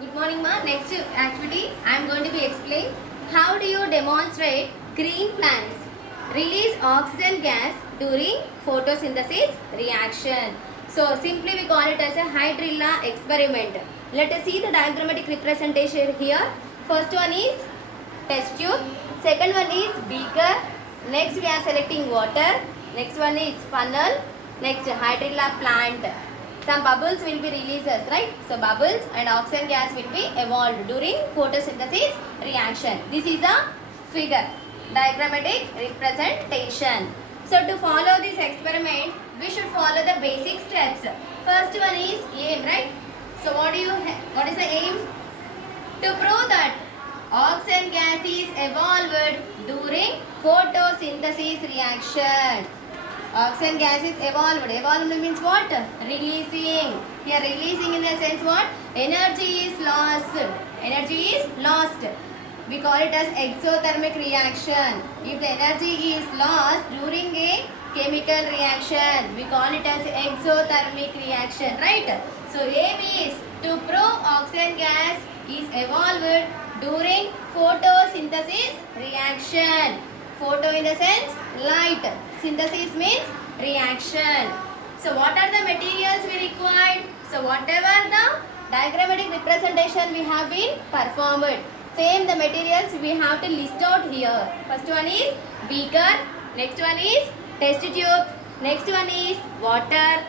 Good morning, ma. Next activity, I am going to be explain how do you demonstrate green plants release oxygen gas during photosynthesis reaction. So simply we call it as a hydrilla experiment. Let us see the diagrammatic representation here. First one is test tube. Second one is beaker. Next we are selecting water. Next one is funnel. Next hydrilla plant. Some bubbles will be released, right? So bubbles and oxygen gas will be evolved during photosynthesis reaction. This is a figure, diagrammatic representation. So to follow this experiment, we should follow the basic steps. First one is aim, right? So what is the aim? To prove that oxygen gas is evolved during photosynthesis reaction. Oxygen gas is evolved. Evolved means what? Releasing. Here releasing in the sense what? Energy is lost. Energy is lost. We call it as exothermic reaction. If the energy is lost during a chemical reaction, we call it as exothermic reaction, right? So aim is to prove oxygen gas is evolved during photosynthesis reaction. Photo in the sense light. Synthesis means reaction. So what are the materials we required? So whatever the diagrammatic representation we have been performed, same the materials we have to list out here. First one is beaker. Next one is test tube. Next one is water.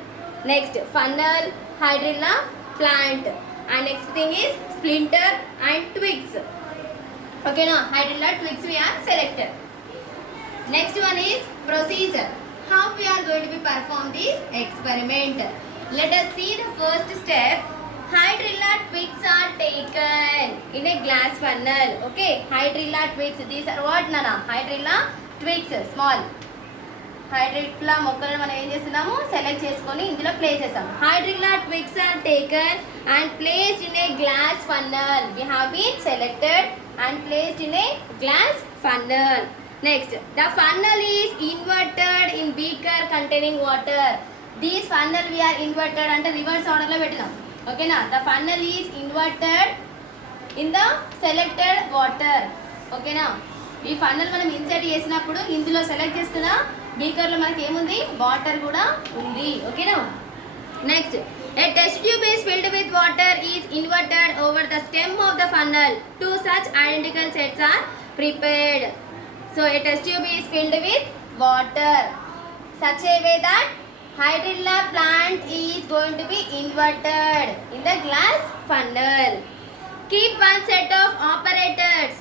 Next funnel, hydrilla plant. And next thing is splinter and twigs. Okay, now hydrilla twigs we are selected. Next one is procedure. How we are going to be perform this experiment. Let us see the first step. Hydrilla twigs are taken in a glass funnel. Okay, hydrilla twigs. These are what, Nana? Hydrilla twigs, small. Hydrilla మొక్కలను మనం ఏం చేస్తున్నాము select చేసుకొని ఇందులో place చేస్తాం. Hydrilla twigs are taken and placed in a glass funnel. We have been selected and placed in a glass funnel. Next, the funnel is inverted in beaker containing water. This funnel we are inverted అంటే reverse order లో పెట్టినాం. Okay na? The funnel is inverted in the selected water. Okay na? ఈ funnel మనం insert చేసినప్పుడు ఇందులో select చేస్తున్న beaker లో మనకి ఏముంది వాటర్ కూడా ఉంది. ఓకేనా? Next, a test tube is filled with water is inverted over the stem of the funnel. Two such identical sets are prepared. So a test tube is filled with water such a way that hydrilla plant is going to be inverted in the glass funnel. Keep one set of operators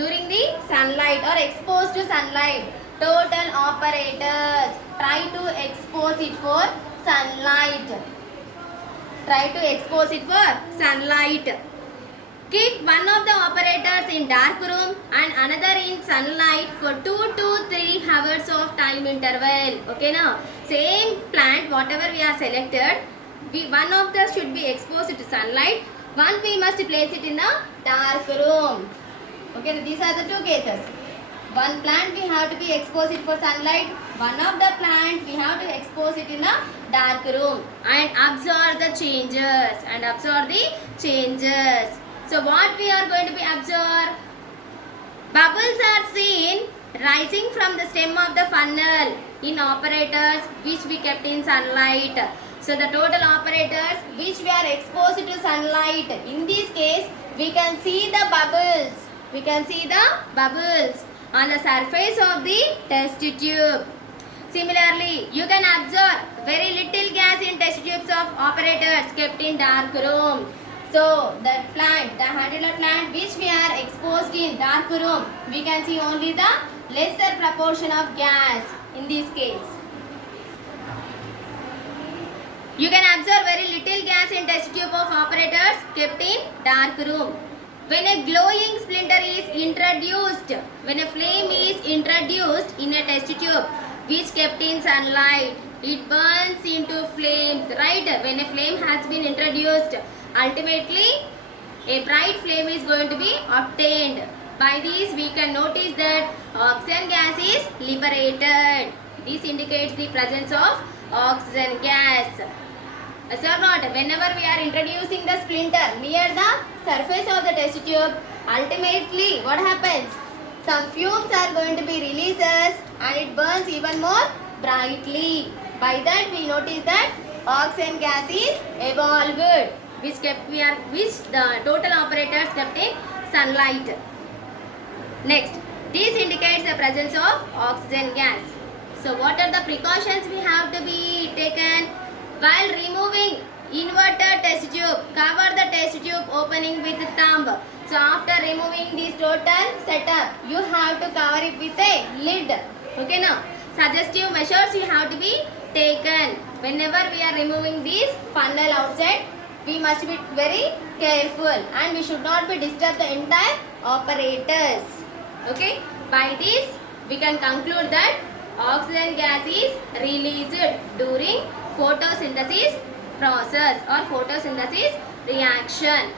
during the sunlight or exposed to sunlight. Total operators. Try to expose it for sunlight. Try to expose it for sunlight. Keep one of the operators in dark room and another in sunlight for 2 to 3 hours of time interval. Okay now, same plant whatever we are selected, one of the should be exposed to sunlight, one we must place it in the dark room. Okay, these are the two cases. One plant we have to be exposed it for sunlight, one of the plant we have to expose it in the dark room and observe the changes. So what we are going to be observe? Bubbles are seen rising from the stem of the funnel in operators which we kept in sunlight. So the total operators which we are exposed to sunlight, in this case we can see the bubbles. We can see the bubbles on the surface of the test tube. Similarly, you can observe very little gas in test tubes of operators kept in dark room. So the plant, the hydrilla plant which we are exposed in dark room, we can see only the lesser proportion of gas in this case. You can observe very little gas in test tube of operators kept in dark room. When a glowing splinter is introduced, when a flame is introduced in a test tube which kept in sunlight, it burns into flames, right? When a flame has been introduced, ultimately a bright flame is going to be obtained. By this we can notice that oxygen gas is liberated. This indicates the presence of oxygen gas. Yes or not? Whenever we are introducing the splinter near the surface of the test tube, ultimately what happens? Some fumes are going to be released and it burns even more brightly. By that we notice that oxygen gas is evolved, which the total operators kept in sunlight. Next, this indicates the presence of oxygen gas. So what are the precautions we have to be taken? While removing inverted test tube, cover the test tube opening with thumb. So after removing this total setup, you have to cover it with a lid. Okay now, suggestive measures you have to be taken. Whenever we are removing this funnel outside, we must be very careful and we should not be disturb the entire operators. Okay, by this we can conclude that oxygen gas is released during photosynthesis process or photosynthesis reaction.